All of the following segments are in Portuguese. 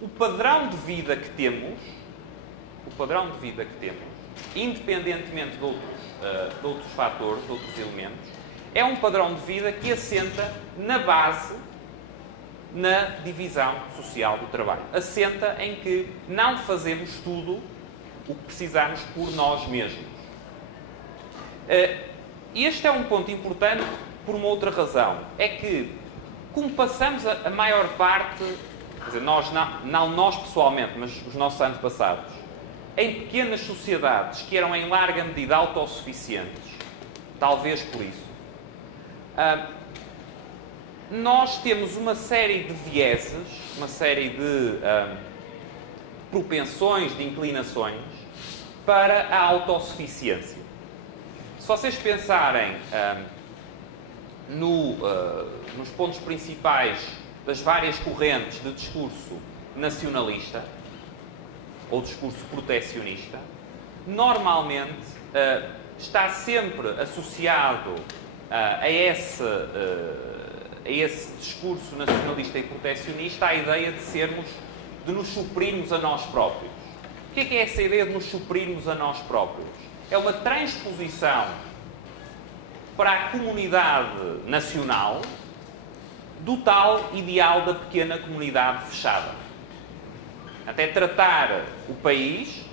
o padrão de vida que temos, independentemente de outros fatores, de outros elementos, é um padrão de vida que assenta na base, na divisão social do trabalho. Assenta em que não fazemos tudo o que precisamos por nós mesmos. Este é um ponto importante por uma outra razão. É que, como passamos a maior parte, quer dizer, não nós pessoalmente, mas os nossos antepassados, em pequenas sociedades que eram em larga medida autossuficientes, talvez por isso, nós temos uma série de vieses, uma série de propensões, de inclinações para a autossuficiência. Se vocês pensarem nos pontos principais das várias correntes de discurso nacionalista ou discurso protecionista, normalmente está sempre associado a esse discurso nacionalista e protecionista a ideia de nos suprirmos a nós próprios. O que é essa ideia de nos suprirmos a nós próprios? É uma transposição para a comunidade nacional do tal ideal da pequena comunidade fechada. Até tratar o país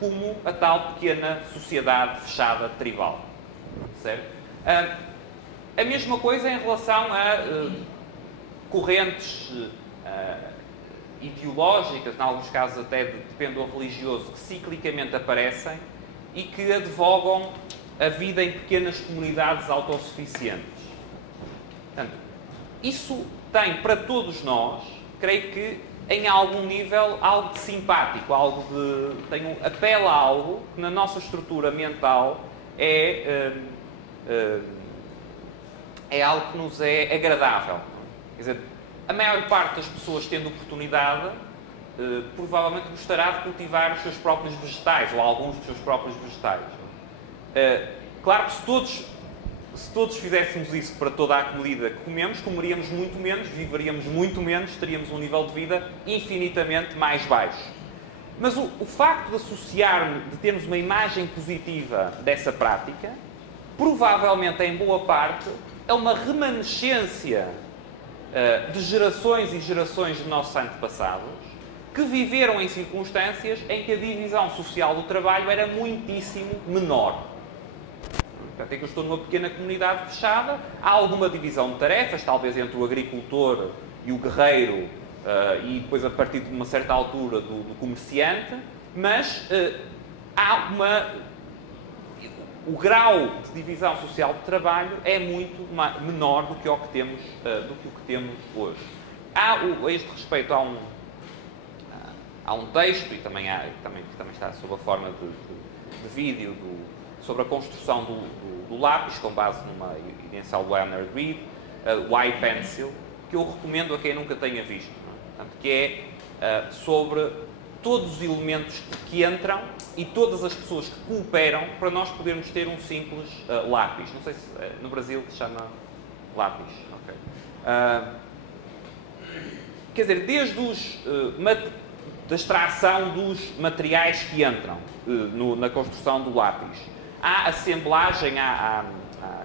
como a tal pequena sociedade fechada tribal. Certo? A mesma coisa em relação a correntes ideológicas, em alguns casos até de pendor religioso, que ciclicamente aparecem e que advogam a vida em pequenas comunidades autossuficientes. Portanto, isso tem para todos nós, creio que, em algum nível, algo de simpático, apela a algo que na nossa estrutura mental é algo que nos é agradável. Quer dizer, a maior parte das pessoas, tendo oportunidade, provavelmente gostará de cultivar os seus próprios vegetais, ou alguns dos seus próprios vegetais. Claro que se todos fizéssemos isso para toda a comida que comemos, comeríamos muito menos, viveríamos muito menos, teríamos um nível de vida infinitamente mais baixo. Mas o facto de associarmos, de termos uma imagem positiva dessa prática, provavelmente, em boa parte, é uma remanescência de gerações e gerações de nossos antepassados que viveram em circunstâncias em que a divisão social do trabalho era muitíssimo menor. Portanto, é que eu estou numa pequena comunidade fechada, há alguma divisão de tarefas, talvez entre o agricultor e o guerreiro, e depois, a partir de uma certa altura, do comerciante, mas o grau de divisão social do trabalho é muito menor do que o que temos hoje. A este respeito, há um texto, e também está sob a forma de vídeo, sobre a construção do lápis, com base numa inicial do Leonard Reed, Y Pencil, que eu recomendo a quem nunca tenha visto. Portanto, que é sobre todos os elementos que entram e todas as pessoas que cooperam para nós podermos ter um simples lápis. Não sei se no Brasil se chama lápis. Okay. Quer dizer, desde da extração dos materiais que entram na construção do lápis, à assemblagem, à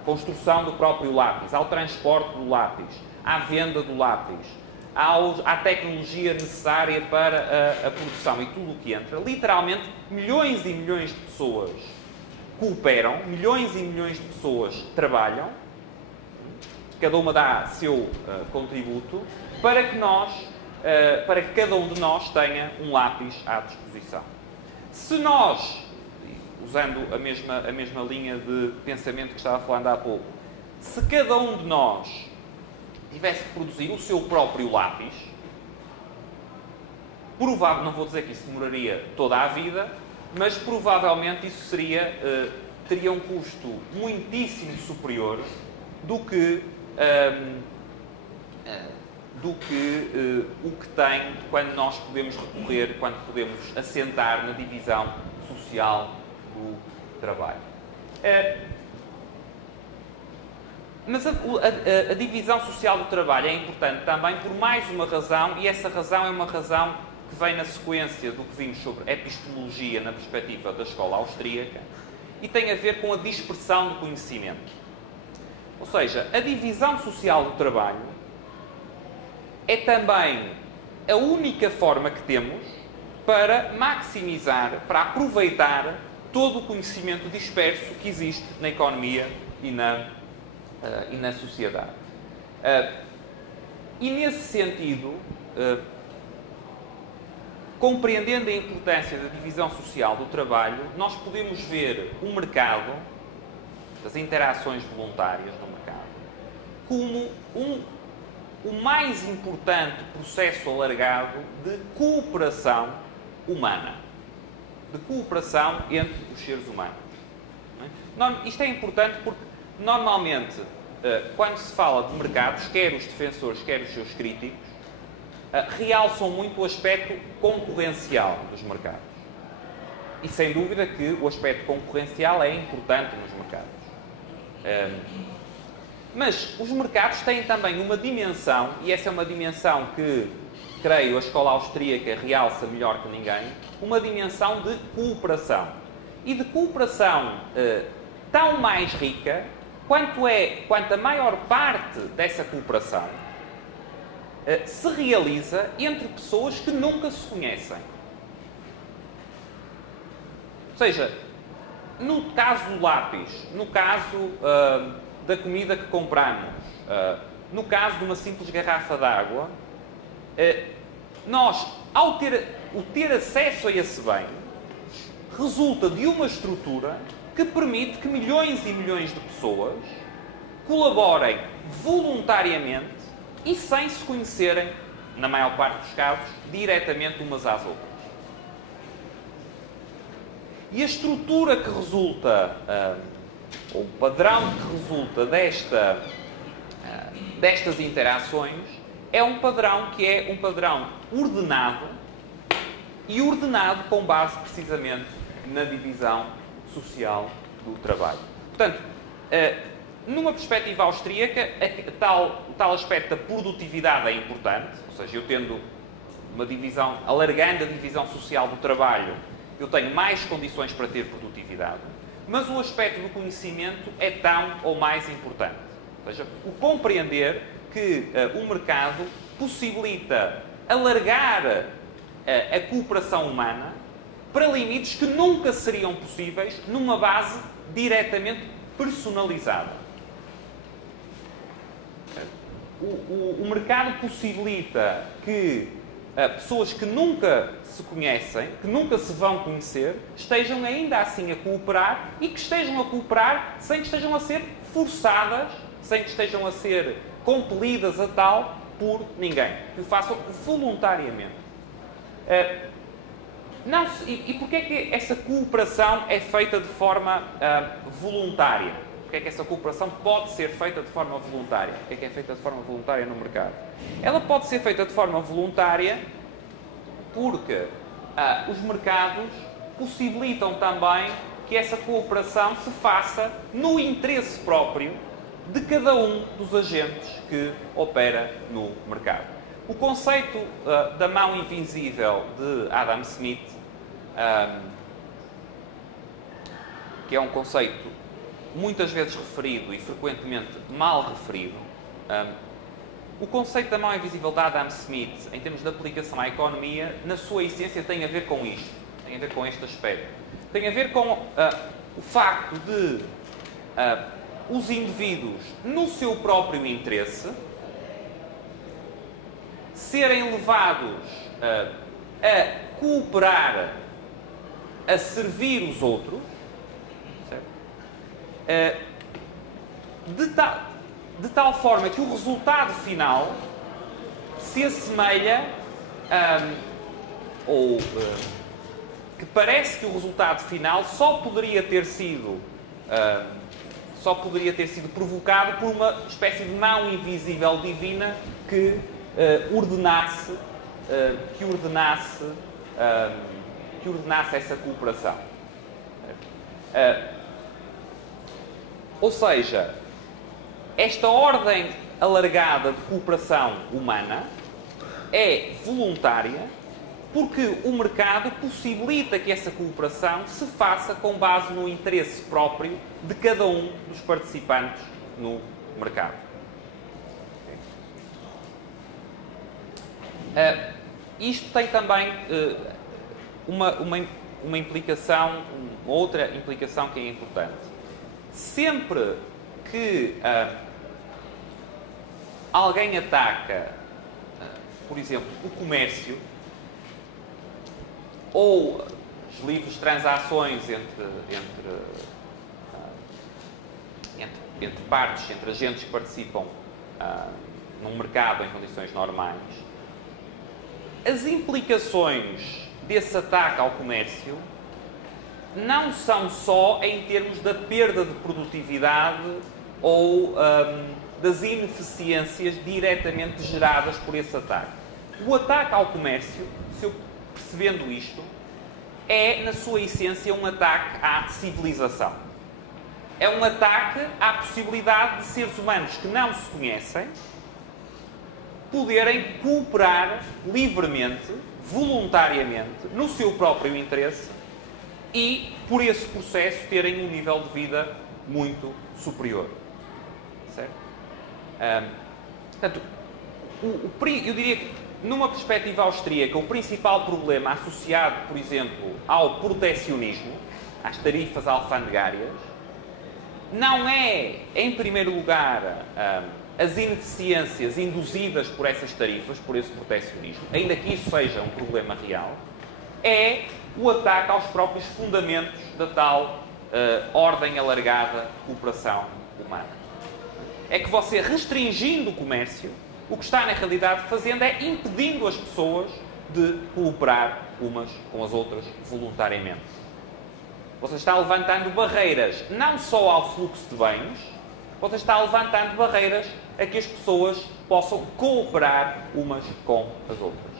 construção do próprio lápis, ao transporte do lápis, à venda do lápis, à tecnologia necessária para a produção e tudo o que entra. Literalmente, milhões e milhões de pessoas cooperam, milhões e milhões de pessoas trabalham, cada uma dá seu contributo, para que cada um de nós tenha um lápis à disposição. Se nós, usando a mesma linha de pensamento que estava falando há pouco, se cada um de nós tivesse que produzir o seu próprio lápis, provavelmente, não vou dizer que isso demoraria toda a vida, mas provavelmente isso teria um custo muitíssimo superior do que o que tem quando nós podemos recorrer, quando podemos assentar na divisão social do trabalho. Mas a divisão social do trabalho é importante também por mais uma razão, e essa razão é uma razão que vem na sequência do que vimos sobre epistemologia na perspectiva da escola austríaca e tem a ver com a dispersão do conhecimento. Ou seja, a divisão social do trabalho é também a única forma que temos para maximizar, para aproveitar todo o conhecimento disperso que existe na economia e na sociedade. E nesse sentido, compreendendo a importância da divisão social do trabalho, nós podemos ver o mercado, as interações voluntárias no mercado, como o mais importante processo alargado de cooperação humana, de cooperação entre os seres humanos. Isto é importante porque, normalmente, quando se fala de mercados, quer os defensores, quer os seus críticos, realçam muito o aspecto concorrencial dos mercados. E, sem dúvida, que o aspecto concorrencial é importante nos mercados. Mas os mercados têm também uma dimensão, e essa é uma dimensão que, creio, a escola austríaca realça melhor que ninguém, uma dimensão de cooperação. E de cooperação tão mais rica quanto a maior parte dessa cooperação se realiza entre pessoas que nunca se conhecem. Ou seja, no caso do lápis, no caso da comida que compramos, no caso de uma simples garrafa de água, nós, ao ter acesso a esse bem, resulta de uma estrutura que permite que milhões e milhões de pessoas colaborem voluntariamente e sem se conhecerem, na maior parte dos casos, diretamente umas às outras. E a estrutura que resulta, ou o padrão que resulta destas interações, é um padrão que é um padrão ordenado, e ordenado com base precisamente na divisão social do trabalho. Portanto, numa perspectiva austríaca, o tal aspecto da produtividade é importante, ou seja, eu tendo uma divisão, alargando a divisão social do trabalho, eu tenho mais condições para ter produtividade, mas o aspecto do conhecimento é tão ou mais importante. Ou seja, o compreender que o mercado possibilita alargar a cooperação humana para limites que nunca seriam possíveis numa base diretamente personalizada. O mercado possibilita que pessoas que nunca se conhecem, que nunca se vão conhecer, estejam ainda assim a cooperar e que estejam a cooperar sem que estejam a ser forçadas, sem que estejam a ser compelidas a tal por ninguém. Que o façam voluntariamente. E porquê é que essa cooperação é feita de forma voluntária? Porquê é que essa cooperação pode ser feita de forma voluntária? Porquê é que é feita de forma voluntária no mercado? Ela pode ser feita de forma voluntária porque os mercados possibilitam também que essa cooperação se faça no interesse próprio de cada um dos agentes que opera no mercado. O conceito da mão invisível de Adam Smith, que é um conceito muitas vezes referido e frequentemente mal referido, o conceito da mão invisível de Adam Smith, em termos de aplicação à economia, na sua essência tem a ver com isto, tem a ver com este aspecto. Tem a ver com o facto de os indivíduos, no seu próprio interesse, serem levados a cooperar, a servir os outros, certo? De tal forma que o resultado final se assemelha que parece que o resultado final só poderia ter sido provocado por uma espécie de mão invisível divina que ordenasse essa cooperação. Ou seja, esta ordem alargada de cooperação humana é voluntária porque o mercado possibilita que essa cooperação se faça com base no interesse próprio de cada um dos participantes no mercado. Isto tem também uma implicação, uma outra implicação que é importante. Sempre que alguém ataca, por exemplo, o comércio ou as livres transações entre partes, entre agentes que participam num mercado em condições normais, as implicações desse ataque ao comércio não são só em termos da perda de produtividade ou das ineficiências diretamente geradas por esse ataque. O ataque ao comércio, se eu percebendo isto, é, na sua essência, um ataque à civilização. É um ataque à possibilidade de seres humanos que não se conhecem poderem cooperar livremente, voluntariamente, no seu próprio interesse e, por esse processo, terem um nível de vida muito superior. Certo? Portanto, eu diria que, numa perspectiva austríaca, o principal problema associado, por exemplo, ao protecionismo, às tarifas alfandegárias, não é, em primeiro lugar, as ineficiências induzidas por essas tarifas, por esse protecionismo, ainda que isso seja um problema real, é o ataque aos próprios fundamentos da tal ordem alargada de cooperação humana. É que você, restringindo o comércio, o que está na realidade fazendo é impedindo as pessoas de cooperar umas com as outras voluntariamente. Você está levantando barreiras não só ao fluxo de bens, você está levantando barreiras a que as pessoas possam cooperar umas com as outras.